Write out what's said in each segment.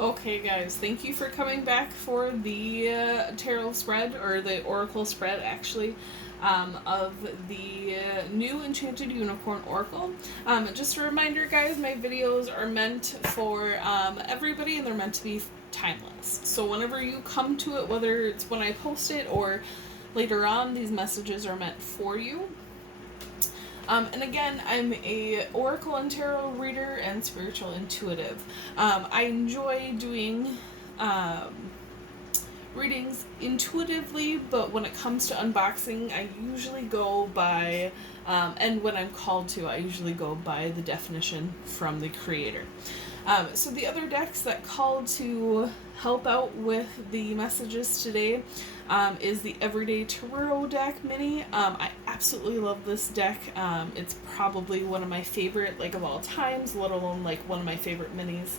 Okay, guys, thank you for coming back for the tarot spread, or the oracle spread, actually, of the new Enchanted Unicorn Oracle. Just a reminder, guys, my videos are meant for everybody, and they're meant to be timeless. So whenever you come to it, whether it's when I post it or later on, these messages are meant for you. And again, I'm a oracle and tarot reader and spiritual intuitive. I enjoy doing readings intuitively, but when it comes to unboxing, I usually go by, and when I'm called to, I usually go by the definition from the creator. So the other decks that called to help out with the messages today is the Everyday Tarot deck mini. I absolutely love this deck. It's probably one of my favorite, of all times, let alone one of my favorite minis.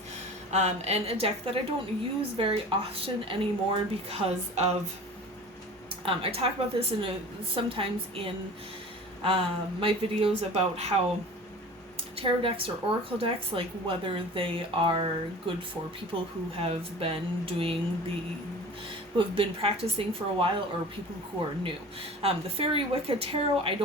And a deck that I don't use very often anymore because of, I talk about this sometimes in my videos about how tarot decks or oracle decks, whether they are good for people who have been practicing for a while, or people who are new. The Fairy Wicca Tarot, I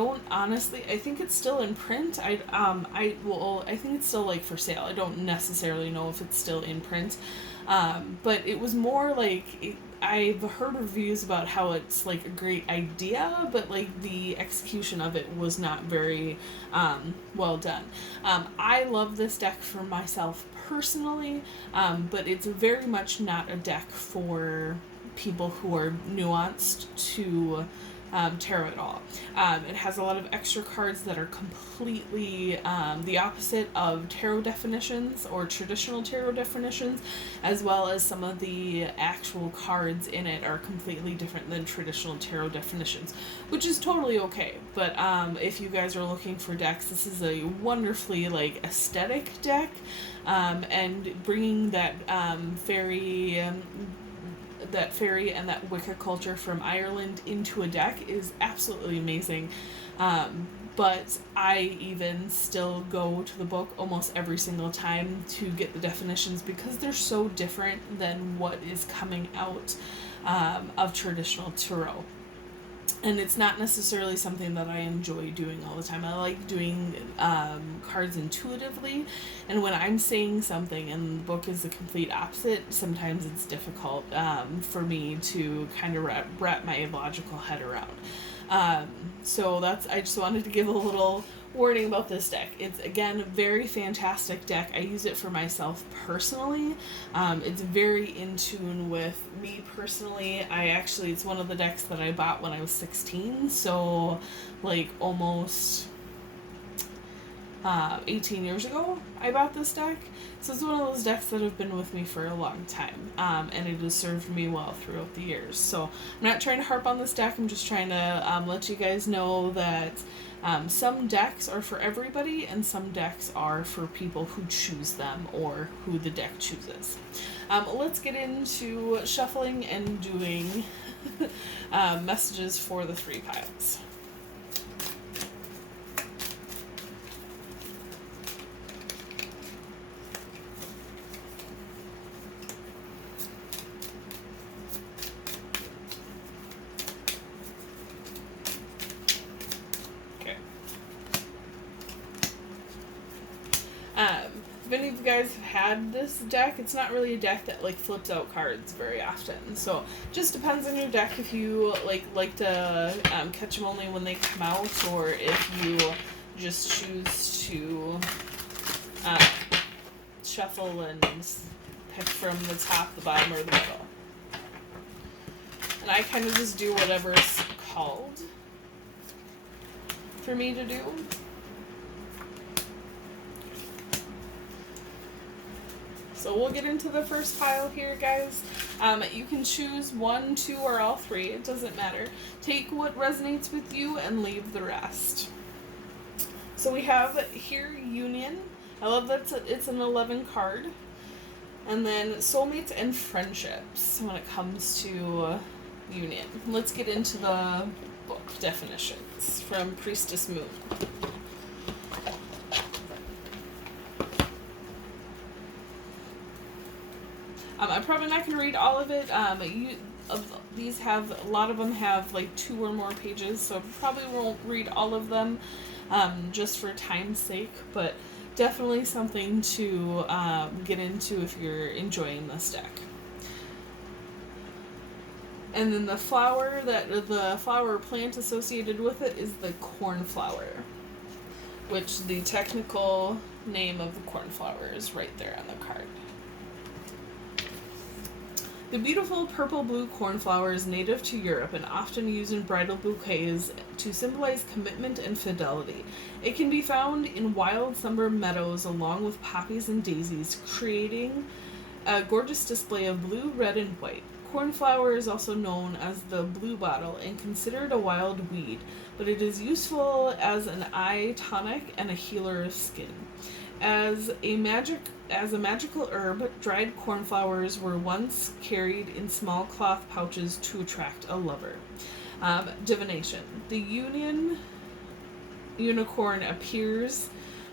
think it's still in print. I think it's still for sale. I don't necessarily know if it's still in print. But it was more I've heard reviews about how it's a great idea, but the execution of it was not very well done. I love this deck for myself personally, but it's very much not a deck for people who are nuanced to tarot at all. It has a lot of extra cards that are completely the opposite of tarot definitions or traditional tarot definitions, as well as some of the actual cards in it are completely different than traditional tarot definitions, which is totally okay. But if you guys are looking for decks, this is a wonderfully aesthetic deck, and bringing that fairy and that Wicca culture from Ireland into a deck is absolutely amazing. But I even still go to the book almost every single time to get the definitions, because they're so different than what is coming out of traditional tarot. And it's not necessarily something that I enjoy doing all the time. I like doing cards intuitively, and when I'm saying something and the book is the complete opposite, sometimes it's difficult for me to kind of wrap my logical head around. So I just wanted to give a little warning about this deck. It's, again, a very fantastic deck. I use it for myself personally. It's very in tune with me personally. It's one of the decks that I bought when I was 16, so almost 18 years ago I bought this deck. So it's one of those decks that have been with me for a long time, and it has served me well throughout the years. So I'm not trying to harp on this deck. I'm just trying to let you guys know that some decks are for everybody, and some decks are for people who choose them, or who the deck chooses. Let's get into shuffling and doing messages for the 3 piles. If any of you guys have had this deck, it's not really a deck that flips out cards very often. So just depends on your deck if you like to catch them only when they come out, or if you just choose to shuffle and pick from the top, the bottom, or the middle. And I kind of just do whatever's called for me to do. So we'll get into the first pile here, guys. You can choose 1, 2, or all 3. It doesn't matter. Take what resonates with you and leave the rest. So we have here Union. I love that it's an 11 card. And then Soulmates and Friendships when it comes to Union. Let's get into the book definitions from Priestess Moon. I'm probably not going to read all of it. These have, a lot of them have like 2 or more pages, so probably won't read all of them just for time's sake, but definitely something to get into if you're enjoying this deck. And then the flower plant associated with it is the cornflower, which the technical name of the cornflower is right there on the card. The beautiful purple-blue cornflower is native to Europe and often used in bridal bouquets to symbolize commitment and fidelity. It can be found in wild summer meadows along with poppies and daisies, creating a gorgeous display of blue, red, and white. Cornflower is also known as the blue bottle and considered a wild weed, but it is useful as an eye tonic and a healer of skin. As a magical herb, dried cornflowers were once carried in small cloth pouches to attract a lover. Divination. The unicorn appears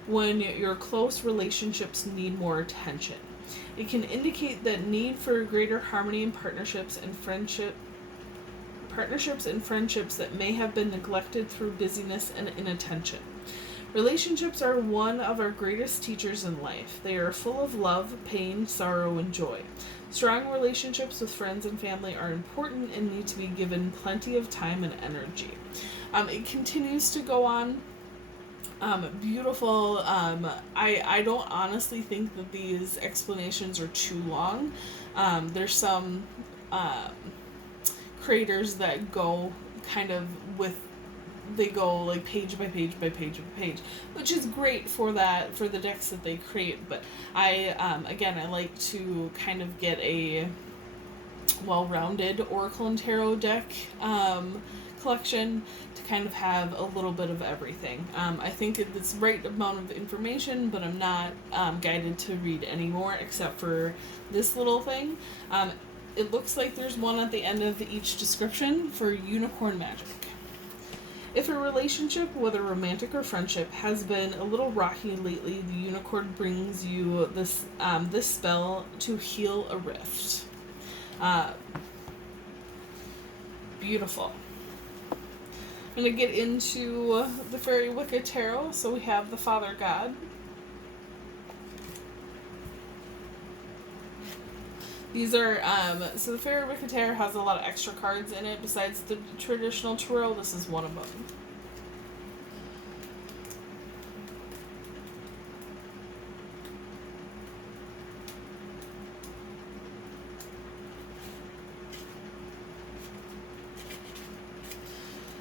when your close relationships need more attention. It can indicate that need for greater harmony in partnerships and friendships that may have been neglected through busyness and inattention. Relationships are one of our greatest teachers in life. They are full of love, pain, sorrow, and joy. Strong relationships with friends and family are important and need to be given plenty of time and energy. It continues to go on. Beautiful. I don't honestly think that these explanations are too long. There's some creators that go kind of they go like page by page by page by page, which is great for the decks that they create. But I like to kind of get a well-rounded Oracle and Tarot deck collection to kind of have a little bit of everything. I think it's the right amount of information, but I'm not guided to read any more except for this little thing. It looks like there's one at the end of each description for unicorn magic. If a relationship, whether romantic or friendship, has been a little rocky lately, the unicorn brings you this spell to heal a rift. Beautiful. I'm going to get into the Fairy Wicca Tarot. So we have the Father God. These are, so the Fairy Wicca Tarot has a lot of extra cards in it besides the traditional tarot. This is one of them.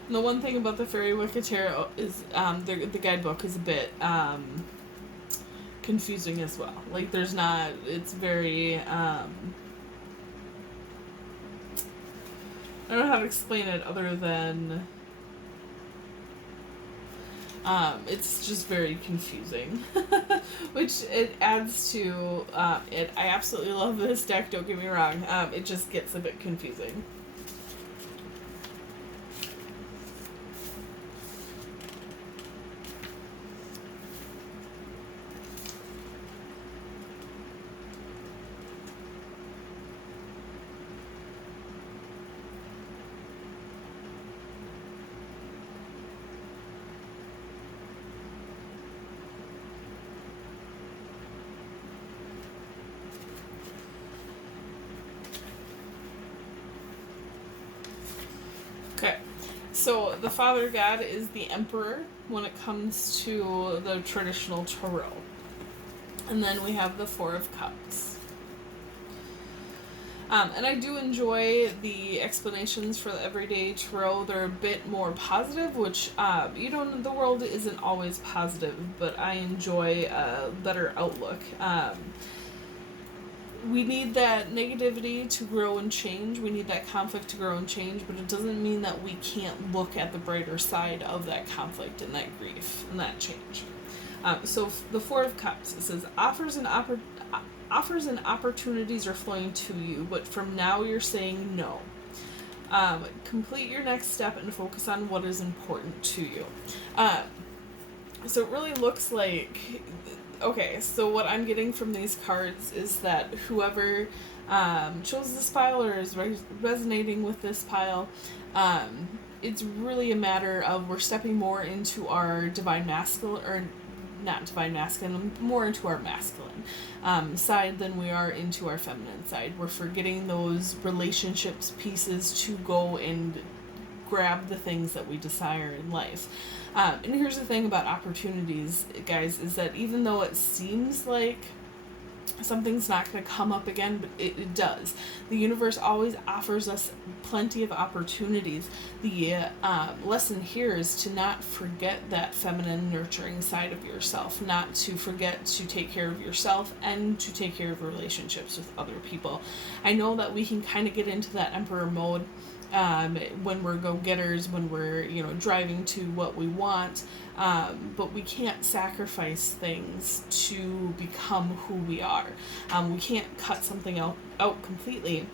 And the one thing about the Fairy Wicca Tarot is the guidebook is a bit confusing as well. Like there's not, it's very, I don't know how to explain it other than it's just very confusing, which it adds to it. I absolutely love this deck, don't get me wrong. It just gets a bit confusing. Okay, so the Father God is the Emperor when it comes to the traditional tarot. And then we have the Four of Cups. And I do enjoy the explanations for the everyday tarot. They're a bit more positive, which, the world isn't always positive, but I enjoy a better outlook. We need that negativity to grow and change. We need that conflict to grow and change, but it doesn't mean that we can't look at the brighter side of that conflict and that grief and that change. So the Four of Cups, it says, offers and opportunities are flowing to you, but from now you're saying no. Complete your next step and focus on what is important to you. So it really looks like Okay, so what I'm getting from these cards is that whoever chose this pile or is resonating with this pile, it's really a matter of we're stepping more into our divine masculine, or not divine masculine, more into our masculine side than we are into our feminine side. We're forgetting those relationships pieces to go and grab the things that we desire in life. And here's the thing about opportunities, guys, is that even though it seems like something's not going to come up again, but it does. The universe always offers us plenty of opportunities. The lesson here is to not forget that feminine, nurturing side of yourself, not to forget to take care of yourself and to take care of relationships with other people. I know that we can kind of get into that emperor mode when we're go-getters, when we're, driving to what we want, but we can't sacrifice things to become who we are. We can't cut something out completely.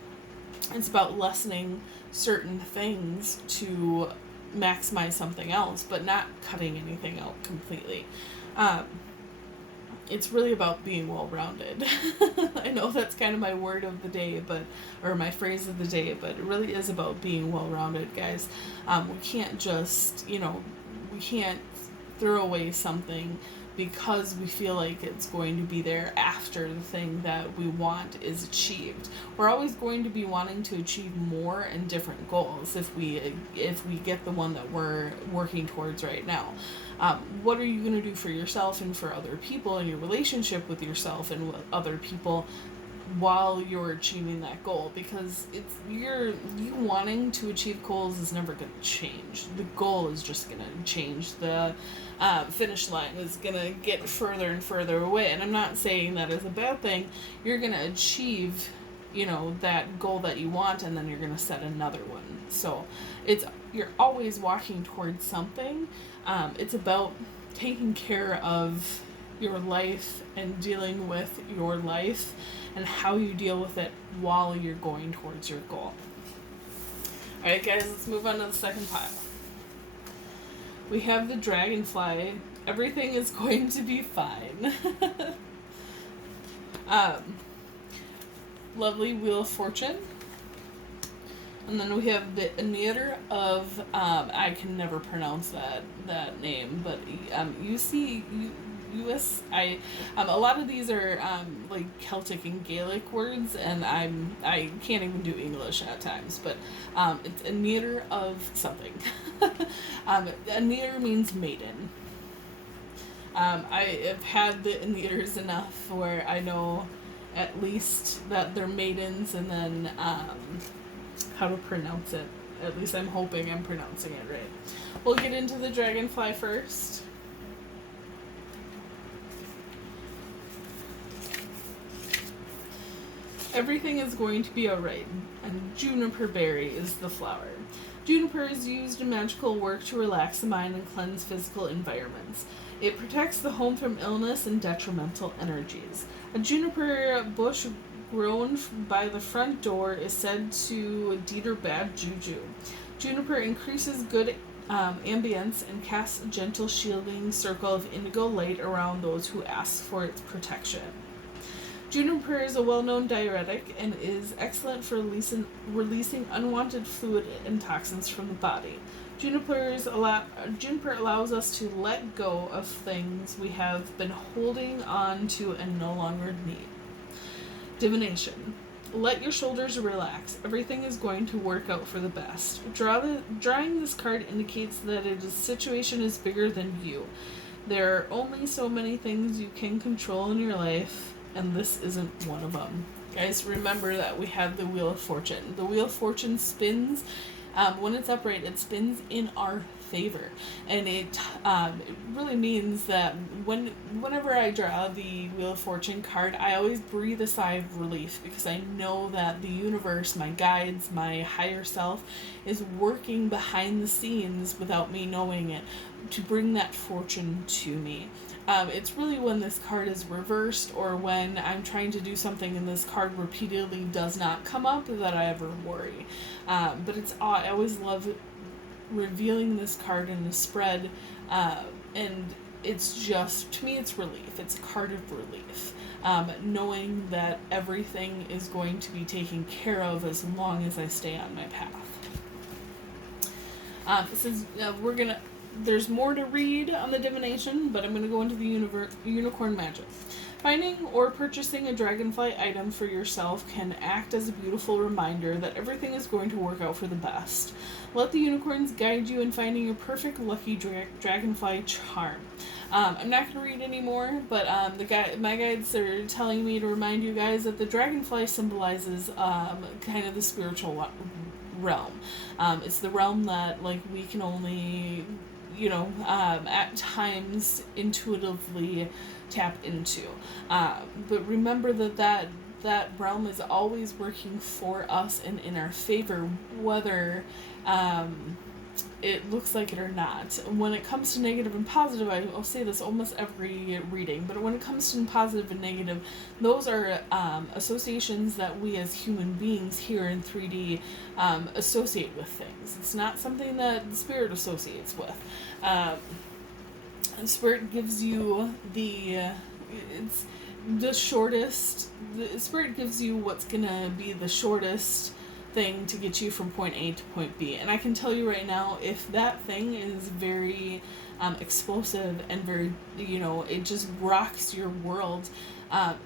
It's about lessening certain things to maximize something else, but not cutting anything out completely. It's really about being well-rounded. I know that's kind of my word of the day, or my phrase of the day, but it really is about being well-rounded, guys. We can't just, we can't throw away something because we feel like it's going to be there after the thing that we want is achieved. We're always going to be wanting to achieve more and different goals if we get the one that we're working towards right now. What are you going to do for yourself and for other people in your relationship with yourself and with other people while you're achieving that goal? Because you wanting to achieve goals is never going to change. The goal is just going to change. The finish line is going to get further and further away. And I'm not saying that is a bad thing. You're going to achieve, that goal that you want, and then you're going to set another one. So you're always walking towards something. It's about taking care of your life and dealing with your life and how you deal with it while you're going towards your goal. Alright, guys, let's move on to the second pile. We have the dragonfly. Everything is going to be fine. Lovely Wheel of Fortune. And then we have the Enchanted of, I can never pronounce that name, but a lot of these are like Celtic and Gaelic words, and I can't even do English at times, but it's Enchanted of something. Enchanted means maiden. I have had the Enchanters enough where I know at least that they're maidens, and then how to pronounce it. At least I'm hoping I'm pronouncing it right. We'll get into the dragonfly first. Everything is going to be alright, and juniper berry is the flower. Juniper is used in magical work to relax the mind and cleanse physical environments. It protects the home from illness and detrimental energies. A juniper bush grown by the front door is said to deter bad juju. Juniper increases good ambience and casts a gentle shielding circle of indigo light around those who ask for its protection. Juniper is a well-known diuretic and is excellent for releasing unwanted fluid and toxins from the body. Juniper allows us to let go of things we have been holding on to and no longer need. Divination. Let your shoulders relax. Everything is going to work out for the best. Drawing this card indicates that situation is bigger than you. There are only so many things you can control in your life, and this isn't one of them. Guys, remember that we have the Wheel of Fortune. The Wheel of Fortune spins. When it's upright, it spins in our favor, and it really means that whenever I draw the Wheel of Fortune card, I always breathe a sigh of relief because I know that the universe, my guides, my higher self is working behind the scenes without me knowing it to bring that fortune to me. It's really when this card is reversed or when I'm trying to do something and this card repeatedly does not come up that I ever worry. But I always love revealing this card in the spread, and it's just, to me, it's relief. It's a card of relief. Knowing that everything is going to be taken care of as long as I stay on my path. It says there's more to read on the divination, but I'm going to go into the unicorn magic. Finding or purchasing a dragonfly item for yourself can act as a beautiful reminder that everything is going to work out for the best. Let the unicorns guide you in finding your perfect lucky dragonfly charm. I'm not going to read anymore, but my guides are telling me to remind you guys that the dragonfly symbolizes kind of the spiritual realm. It's the realm that we can only, at times intuitively tap into. But remember that realm is always working for us and in our favor, whether it looks like it or not. When it comes to negative and positive, I'll say this almost every reading, but when it comes to positive and negative, those are associations that we as human beings here in 3D associate with things. It's not something that the spirit associates with. Spirit gives you the spirit gives you what's gonna be the shortest thing to get you from point A to point B. And I can tell you right now, if that thing is very explosive and very, it just rocks your world,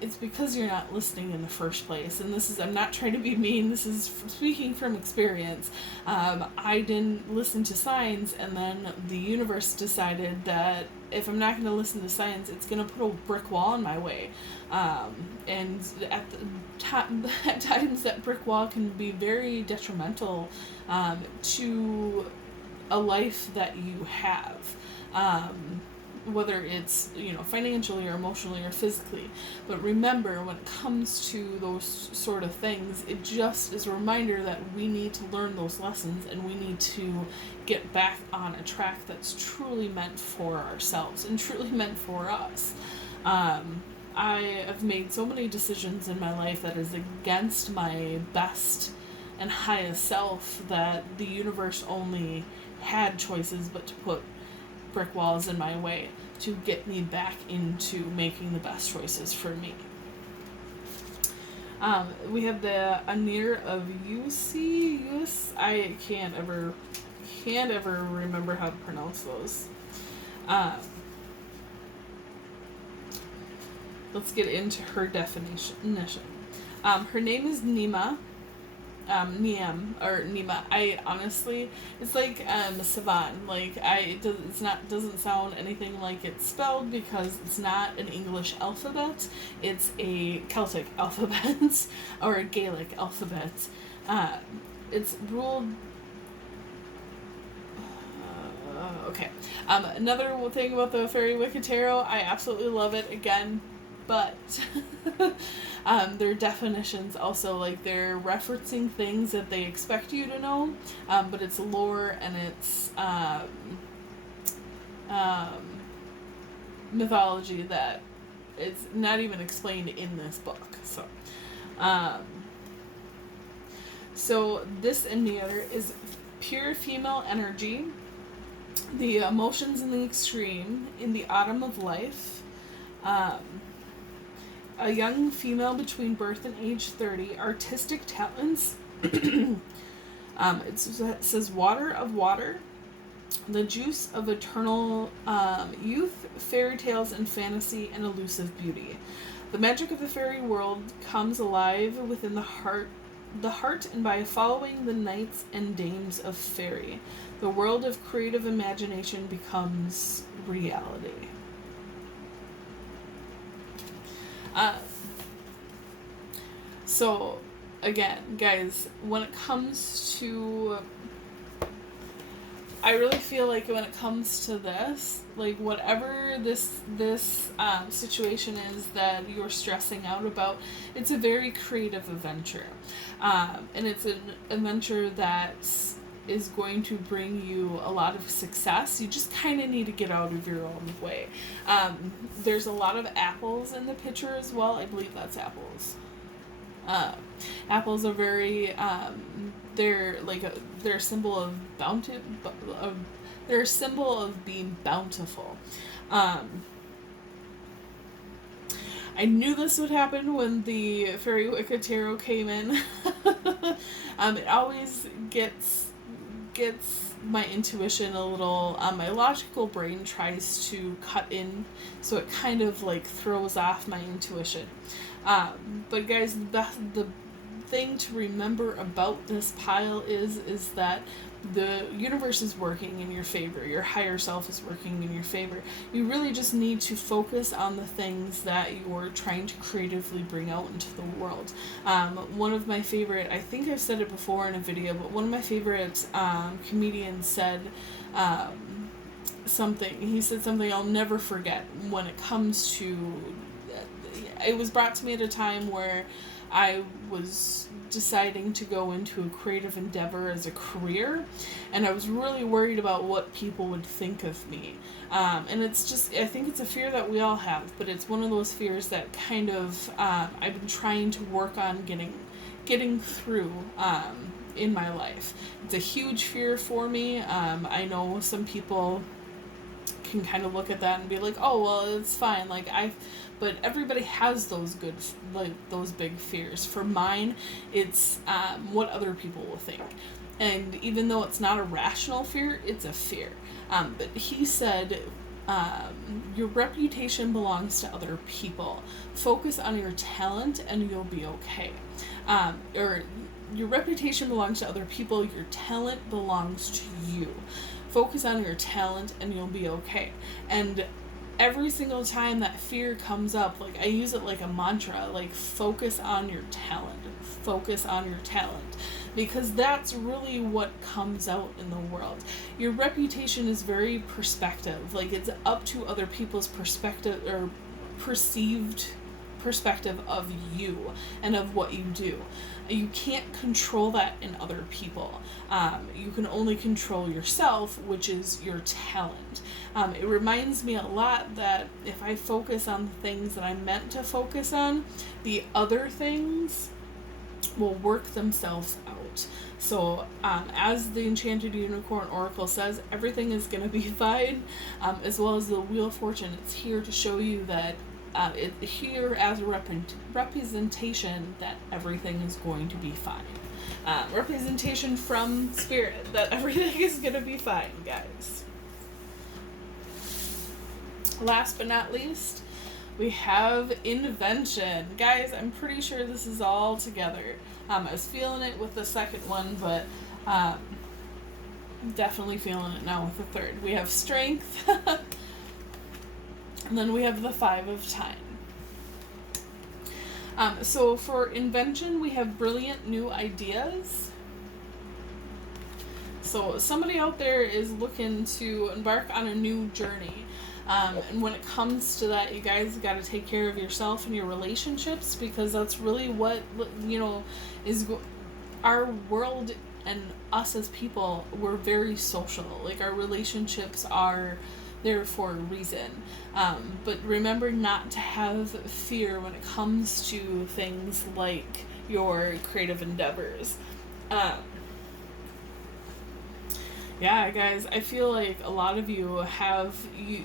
it's because you're not listening in the first place. And I'm not trying to be mean, this is speaking from experience. I didn't listen to signs, and then the universe decided that if I'm not going to listen to signs, it's going to put a brick wall in my way. And at times that brick wall can be very detrimental to a life that you have. Whether it's, financially or emotionally or physically. But remember, when it comes to those sort of things, it just is a reminder that we need to learn those lessons, and we need to get back on a track that's truly meant for ourselves and truly meant for us. I have made so many decisions in my life that is against my best and highest self, that the universe only had choices but to put brick walls in my way to get me back into making the best choices for me. We have the Anir of Yus. I can't ever remember how to pronounce those. Let's get into her definition. Her name is Nima. Nima. I honestly, it's like Savan. Doesn't sound anything like it's spelled, because it's not an English alphabet. It's a Celtic alphabet or a Gaelic alphabet. It's ruled. Okay. Another thing about the Fairy Wicked Tarot, I absolutely love it. Again. But their definitions also, they're referencing things that they expect you to know, but it's lore and it's mythology that it's not even explained in this book. So this Anir is pure female energy, the emotions in the extreme, in the autumn of life. A young female between birth and age 30, artistic talents. It says water of water, the juice of eternal youth, fairy tales and fantasy, and elusive beauty. The magic of the fairy world comes alive within the heart, and by following the knights and dames of fairy, the world of creative imagination becomes reality. So again, guys, when it comes to, I really feel like when it comes to this, whatever this situation is that you're stressing out about, it's a very creative adventure, and it's an adventure that is going to bring you a lot of success. You just kind of need to get out of your own way. There's a lot of apples in the picture as well. I believe that's apples. Apples are very, they're a symbol of bounty. They're a symbol of being bountiful. I knew this would happen when the Fairy Wicca Tarot came in. It always gets my intuition a little. My logical brain tries to cut in, so it kind of like throws off my intuition. But guys, the thing to remember about this pile is that the universe is working in your favor. Your higher self is working in your favor. You really just need to focus on the things that you're trying to creatively bring out into the world. One of my favorite, I think I've said it before in a video, but one of my favorite comedians said something. He said something I'll never forget when it comes to... It was brought to me at a time where I was deciding to go into a creative endeavor as a career, and I was really worried about what people would think of me. And it's just, I think it's a fear that we all have, but it's one of those fears that kind of I've been trying to work on getting through in my life. It's a huge fear for me. I know some people can kind of look at that and be like, oh, well, it's fine. But everybody has those those big fears. For mine, it's what other people will think. And even though it's not a rational fear, it's a fear. But he said, your reputation belongs to other people. Focus on your talent and you'll be okay. Or your reputation belongs to other people. Your talent belongs to you. Focus on your talent and you'll be okay. And every single time that fear comes up, like, I use it like a mantra, like, focus on your talent. Focus on your talent. Because that's really what comes out in the world. Your reputation is very perspective. Like, it's up to other people's perspective or perceived perspective of you and of what you do. You can't control that in other people. You can only control yourself, which is your talent. It reminds me a lot that if I focus on the things that I'm meant to focus on, the other things will work themselves out. So, as the Enchanted Unicorn Oracle says, everything is going to be fine, as well as the Wheel of Fortune. It's here to show you that it's here as a representation that everything is going to be fine. Representation from Spirit that everything is going to be fine, guys. Last but not least, we have Invention. Guys, I'm pretty sure this is all together. I was feeling it with the second one, but definitely feeling it now with the third. We have Strength, and then we have the 5 of Time. So for Invention, we have brilliant new ideas. So somebody out there is looking to embark on a new journey. And when it comes to that, you guys got to take care of yourself and your relationships, because that's really what, is our world and us as people. We're very social. Like, our relationships are there for a reason. But remember not to have fear when it comes to things like your creative endeavors. Yeah, guys, I feel like a lot of you have the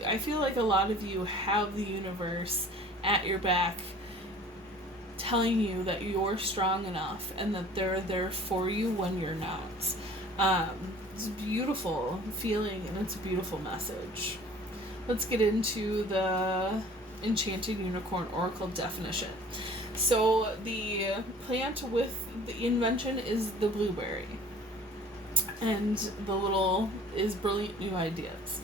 universe at your back telling you that you're strong enough and that they're there for you when you're not. It's a beautiful feeling and it's a beautiful message. Let's get into the Enchanted Unicorn Oracle definition. So the plant with the invention is the blueberry. And the little is brilliant new ideas.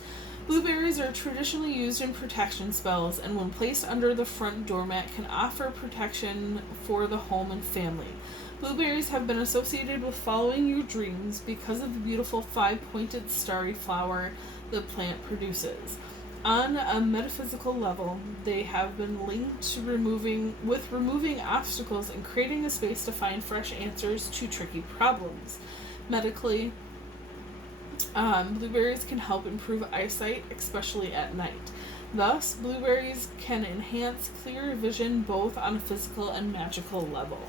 Blueberries are traditionally used in protection spells, and when placed under the front doormat can offer protection for the home and family. Blueberries have been associated with following your dreams because of the beautiful 5-pointed starry flower the plant produces. On a metaphysical level, they have been linked to removing obstacles and creating a space to find fresh answers to tricky problems. Medically, blueberries can help improve eyesight, especially at night. Thus, blueberries can enhance clear vision both on a physical and magical level.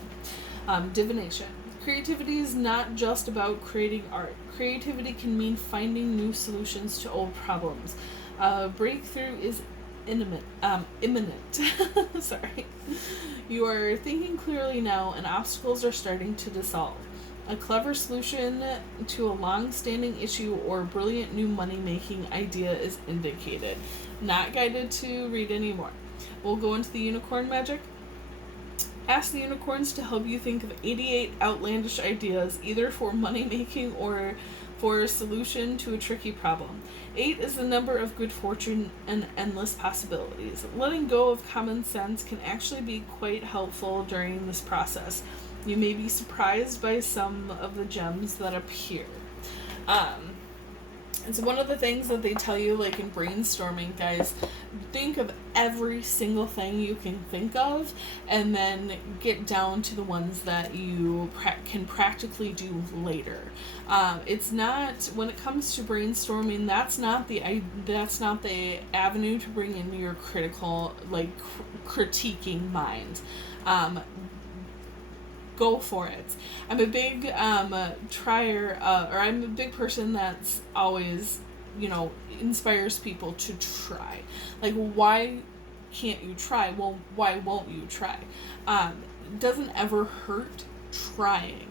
Divination. Creativity is not just about creating art. Creativity can mean finding new solutions to old problems. Breakthrough is imminent. Sorry. You are thinking clearly now, and obstacles are starting to dissolve. A clever solution to a long-standing issue or brilliant new money-making idea is indicated. Not guided to read anymore. We'll go into the unicorn magic. Ask the unicorns to help you think of 88 outlandish ideas, either for money-making or for a solution to a tricky problem. 8 is the number of good fortune and endless possibilities. Letting go of common sense can actually be quite helpful during this process. You may be surprised by some of the gems that appear. It's one of the things that they tell you, like in brainstorming, guys, think of every single thing you can think of and then get down to the ones that you can practically do later. It's not, when it comes to brainstorming, that's not the avenue to bring in your critical, like, critiquing mind. Go for it. I'm a big trier, or I'm a big person that's always, inspires people to try. Like, why can't you try? Well, why won't you try? It doesn't ever hurt trying.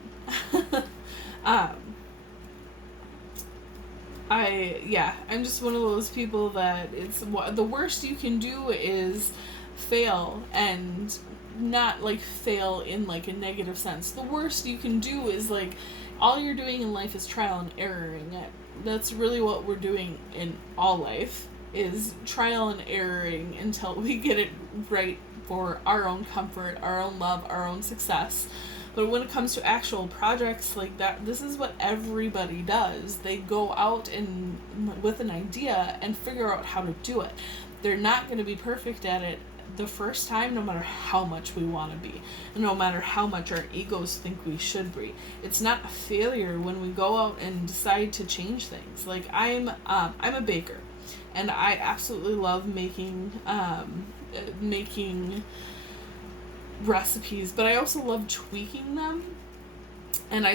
I'm just one of those people that it's the worst you can do is fail, and not like fail in like a negative sense. The worst you can do is like all you're doing in life is trial and erroring it. That's really what we're doing in all life, is trial and erroring until we get it right for our own comfort, our own love, our own success. But when it comes to actual projects like that, this is what everybody does. They go out and with an idea and figure out how to do it. They're not going to be perfect at it the first time, no matter how much we want to be, and no matter how much our egos think we should be. It's not a failure when we go out and decide to change things. Like I'm a baker, and I absolutely love making recipes, but I also love tweaking them. And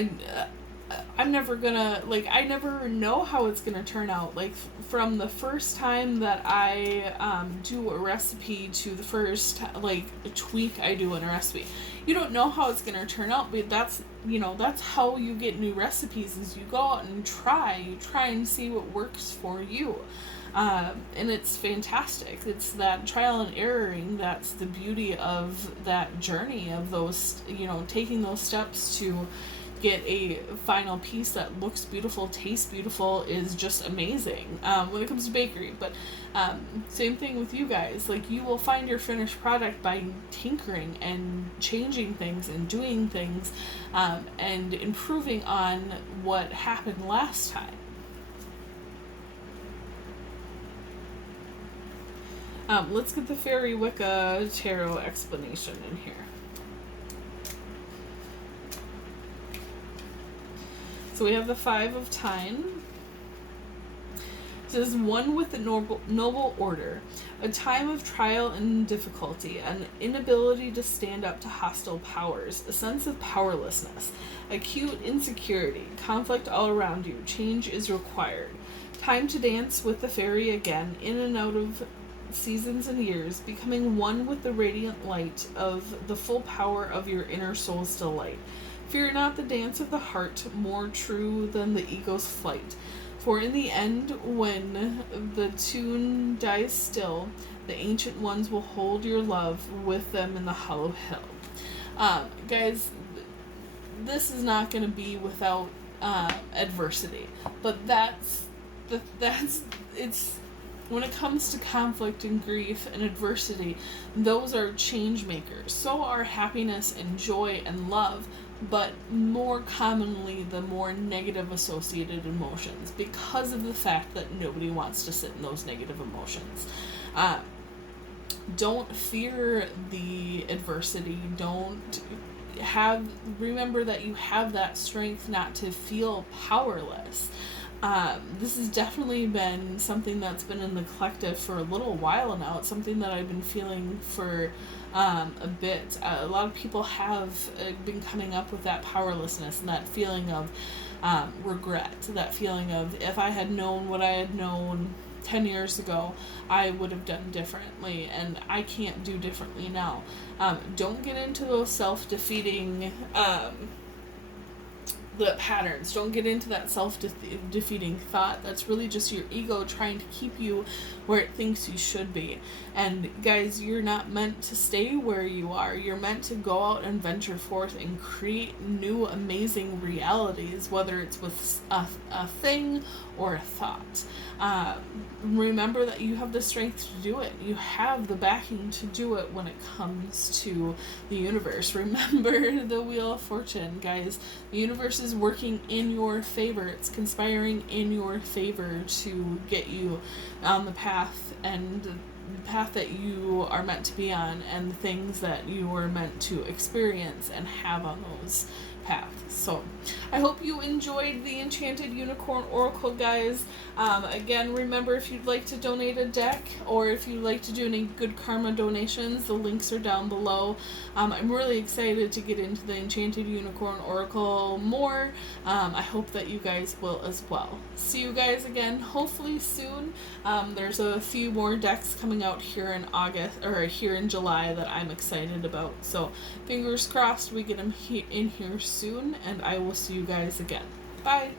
I'm never gonna, like, I never know how it's gonna turn out. Like, from the first time that I do a recipe to the first, like, tweak I do in a recipe, you don't know how it's gonna turn out, but that's how you get new recipes, is you go out and you try and see what works for you. And it's fantastic. It's that trial and erroring that's the beauty of that journey, of those, taking those steps to get a final piece that looks beautiful, tastes beautiful, is just amazing when it comes to bakery. But same thing with you guys. Like, you will find your finished product by tinkering and changing things and doing things and improving on what happened last time. Let's get the Fairy Wicca Tarot explanation in here. So we have the Five of Time. It says, one with the noble order, a time of trial and difficulty, an inability to stand up to hostile powers, a sense of powerlessness, acute insecurity, conflict all around you, change is required. Time to dance with the fairy again, in and out of seasons and years, becoming one with the radiant light of the full power of your inner soul's delight. Fear not the dance of the heart, more true than the ego's flight. For in the end, when the tune dies still, the ancient ones will hold your love with them in the hollow hill. Guys, this is not going to be without adversity, but it's when it comes to conflict and grief and adversity, those are change makers. So are happiness and joy and love, but more commonly the more negative associated emotions, because of the fact that nobody wants to sit in those negative emotions. Don't fear the adversity. Remember that you have that strength not to feel powerless. This has definitely been something that's been in the collective for a little while now. It's something that I've been feeling for a bit. A lot of people have been coming up with that powerlessness and that feeling of regret, that feeling of, if I had known what I had known 10 years ago I would have done differently, and I can't do differently now. Don't get into those self-defeating the patterns. Don't get into that self-defeating thought. That's really just your ego trying to keep you where it thinks you should be. And guys, you're not meant to stay where you are. You're meant to go out and venture forth and create new amazing realities, whether it's with a thing or a thought. Remember that you have the strength to do it. You have the backing to do it when it comes to the universe. Remember the Wheel of Fortune, guys. The universe is working in your favor. It's conspiring in your favor to get you on the path, and the path that you are meant to be on, and the things that you are meant to experience and have on those paths. So I hope you enjoyed the Enchanted Unicorn Oracle, guys. Again, remember, if you'd like to donate a deck, or if you'd like to do any good karma donations, the links are down below. I'm really excited to get into the Enchanted Unicorn Oracle more. I hope that you guys will as well. See you guys again hopefully soon. There's a few more decks coming out here in August, or here in July, that I'm excited about. So fingers crossed we get them in here soon, and I will see you guys again. Bye!